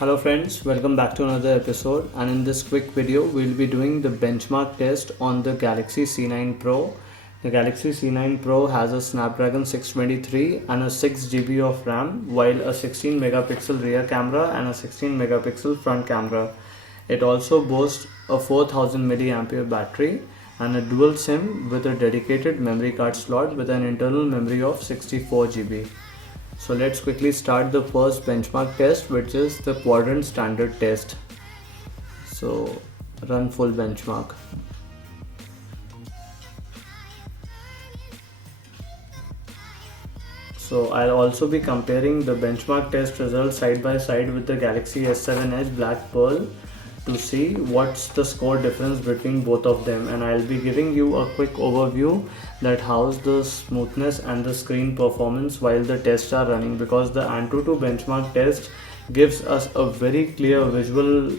Hello friends, welcome back to another episode, and in this quick video we'll be doing the benchmark test on the Galaxy C9 Pro. The Galaxy C9 Pro has a Snapdragon 623 and a 6 GB of RAM, while a 16 megapixel rear camera and a 16 megapixel front camera. It also boasts a 4000 mAh battery and a dual SIM with a dedicated memory card slot with an internal memory of 64 GB. So let's quickly start the first benchmark test, which is the quadrant standard test. So run full benchmark. So I'll also be comparing the benchmark test results side by side with the Galaxy S7 Edge Black Pearl to see what's the score difference between both of them, and I'll be giving you a quick overview that how's the smoothness and the screen performance while the tests are running, because the Antutu benchmark test gives us a very clear visual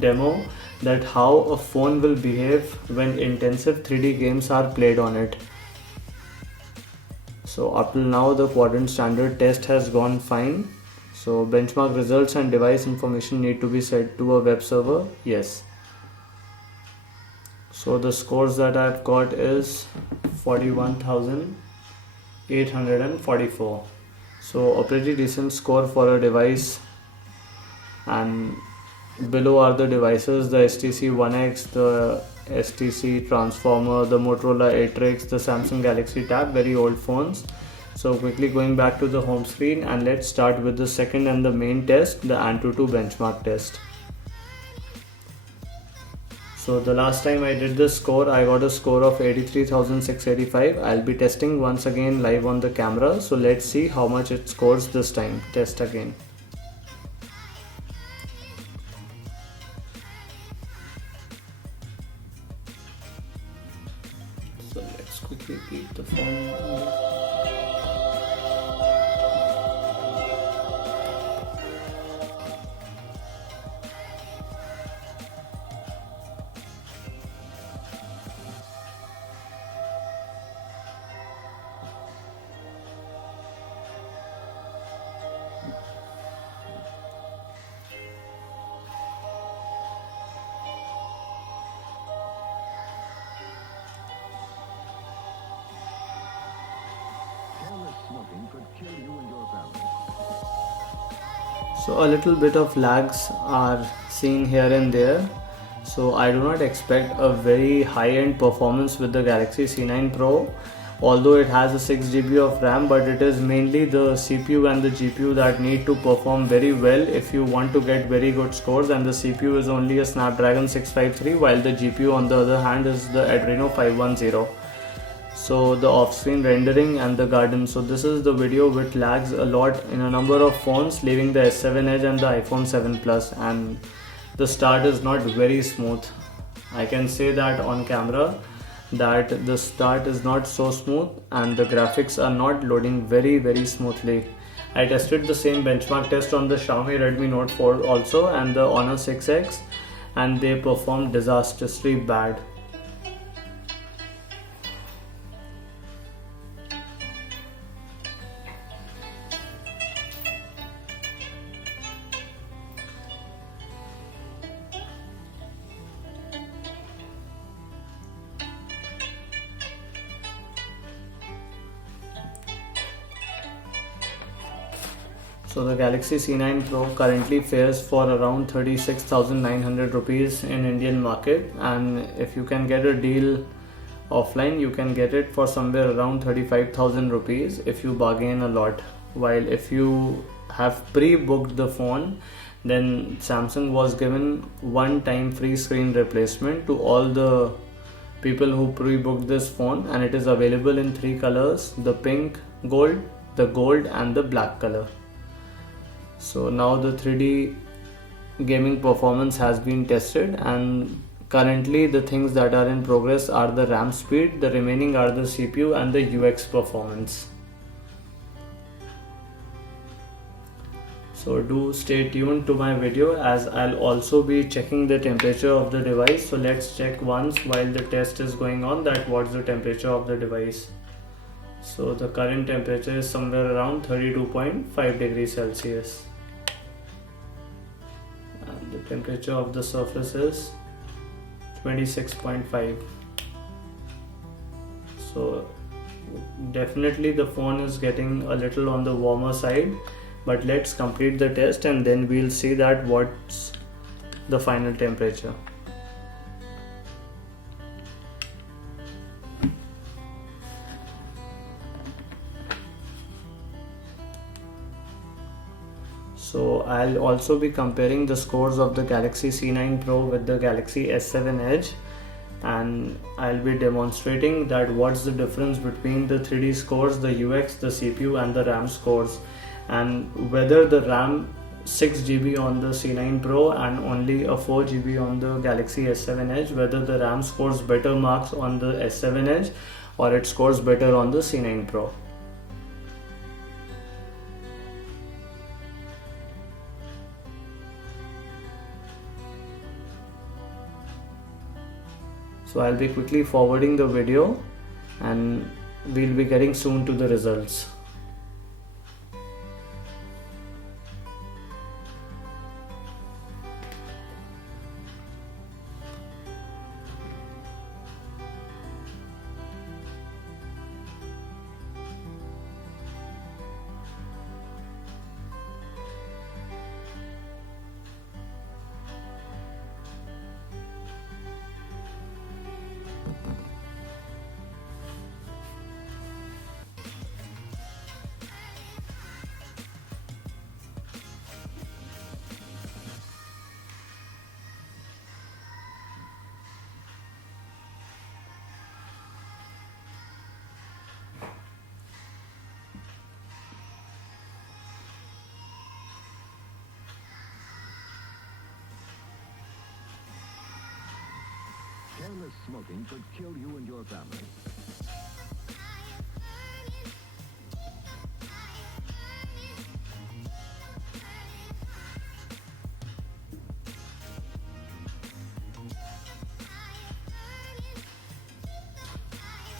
demo that how a phone will behave when intensive 3D games are played on it. So up till now the quadrant standard test has gone fine. So benchmark results and device information need to be set to a web server. Yes. So the scores that I've got is 41,844. So a pretty decent score for a device. And below are the devices: the HTC One X, the HTC Transformer, the Motorola Atrix, the Samsung Galaxy Tab, very old phones. So quickly going back to the home screen, and let's start with the second and the main test, the Antutu benchmark test. So the last time I did this score, I got a score of 83,685. I'll be testing once again live on the camera. So let's see how much it scores this time. Test again. So let's quickly keep the phone. Smoking could kill you and your family. So a little bit of lags are seen here and there. So I do not expect a very high-end performance with the Galaxy C9 Pro, although it has a 6 GB of RAM, but it is mainly the CPU and the GPU that need to perform very well if you want to get very good scores, and the CPU is only a Snapdragon 653 while the GPU on the other hand is the Adreno 510. So the off-screen rendering and the garden. So this is the video which lags a lot in a number of phones, leaving the S7 Edge and the iPhone 7 Plus, and the start is not very smooth. I can say that on camera that the start is not so smooth and the graphics are not loading very smoothly. I tested the same benchmark test on the Xiaomi Redmi Note 4 also and the Honor 6X, and they performed disastrously bad. So the Galaxy C9 Pro currently fares for around 36,900 rupees in Indian market, and if you can get a deal offline, you can get it for somewhere around 35,000 rupees if you bargain a lot. While if you have pre-booked the phone, then Samsung was given one-time free screen replacement to all the people who pre-booked this phone, and it is available in three colors: the pink, gold, the gold and the black color. So now the 3D gaming performance has been tested, and currently the things that are in progress are the RAM speed, the remaining are the CPU and the UX performance. So do stay tuned to my video, as I'll also be checking the temperature of the device. So let's check once while the test is going on that what's the temperature of the device. So the current temperature is somewhere around 32.5 degrees Celsius. temperature of the surface is 26.5. So definitely the phone is getting a little on the warmer side, but let's complete the test and then we'll see that what's the final temperature. So I'll also be comparing the scores of the Galaxy C9 Pro with the Galaxy S7 Edge, and I'll be demonstrating that what's the difference between the 3D scores, the UX, the CPU and the RAM scores, and whether the RAM 6GB on the C9 Pro and only a 4GB on the Galaxy S7 Edge, whether the RAM scores better marks on the S7 Edge or it scores better on the C9 Pro. So I'll be quickly forwarding the video and we'll be getting soon to the results. Careless smoking could kill you and your family.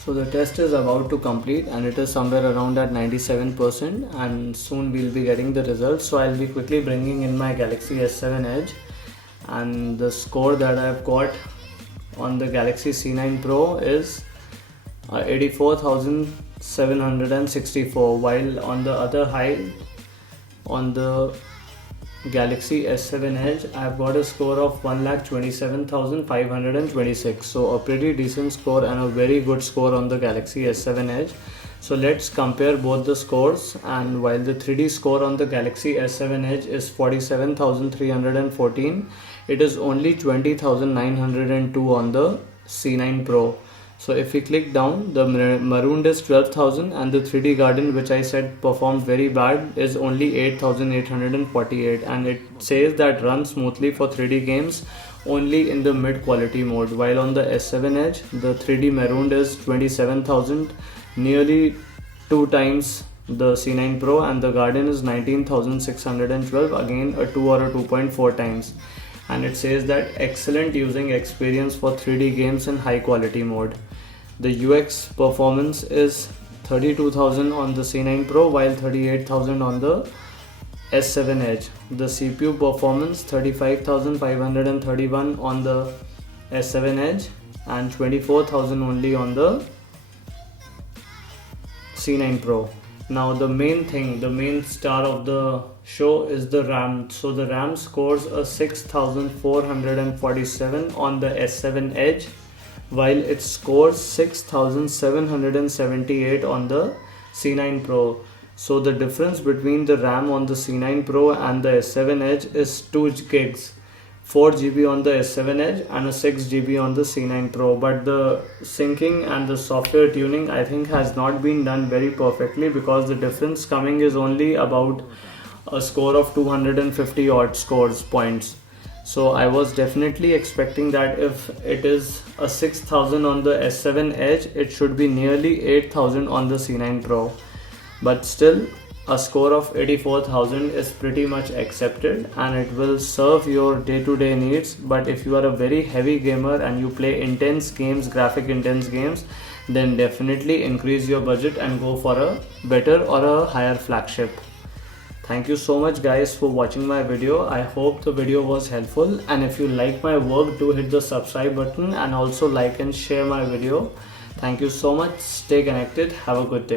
So the test is about to complete and it is somewhere around at 97%, and soon we'll be getting the results. So I'll be quickly bringing in my Galaxy S7 Edge, and the score that I've got on the Galaxy C9 Pro is 84,764, while on the other hand on the Galaxy S7 Edge I've got a score of 1,27,526. So a pretty decent score and a very good score on the Galaxy S7 Edge. So let's compare both the scores, and while the 3D score on the Galaxy S7 Edge is 47,314, it is only 20,902 on the C9 Pro. So if we click down, the marooned is 12,000 and the 3D Garden, which I said performed very bad, is only 8,848, and it says that runs smoothly for 3D games only in the mid quality mode, while on the S7 Edge the 3D marooned is 27,000, nearly 2 times the C9 Pro, and the Garden is 19,612, again a 2 or a 2.4 times, and it says that excellent using experience for 3D games in high quality mode. The UX performance is 32,000 on the C9 Pro while 38,000 on the S7 Edge. The CPU performance 35,531 on the S7 Edge and 24,000 only on the C9 Pro. Now the main thing, the main star of the show is the RAM. So the RAM scores a 6,447 on the S7 Edge, while it scores 6,778 on the C9 Pro. So the difference between the RAM on the C9 Pro and the S7 Edge is 2 gigs. 4GB on the S7 Edge and a 6GB on the C9 Pro, but the syncing and the software tuning I think has not been done very perfectly, because the difference coming is only about a score of 250 odd points. So I was definitely expecting that if it is a 6,000 on the S7 Edge, it should be nearly 8,000 on the C9 Pro, but still a score of 84,000 is pretty much accepted and it will serve your day-to-day needs. But if you are a very heavy gamer and you play intense games, graphic intense games, then definitely increase your budget and go for a better or a higher flagship. Thank you so much guys for watching my video. I hope the video was helpful, and if you like my work, do hit the subscribe button and also like and share my video. Thank you so much. Stay connected. Have a good day.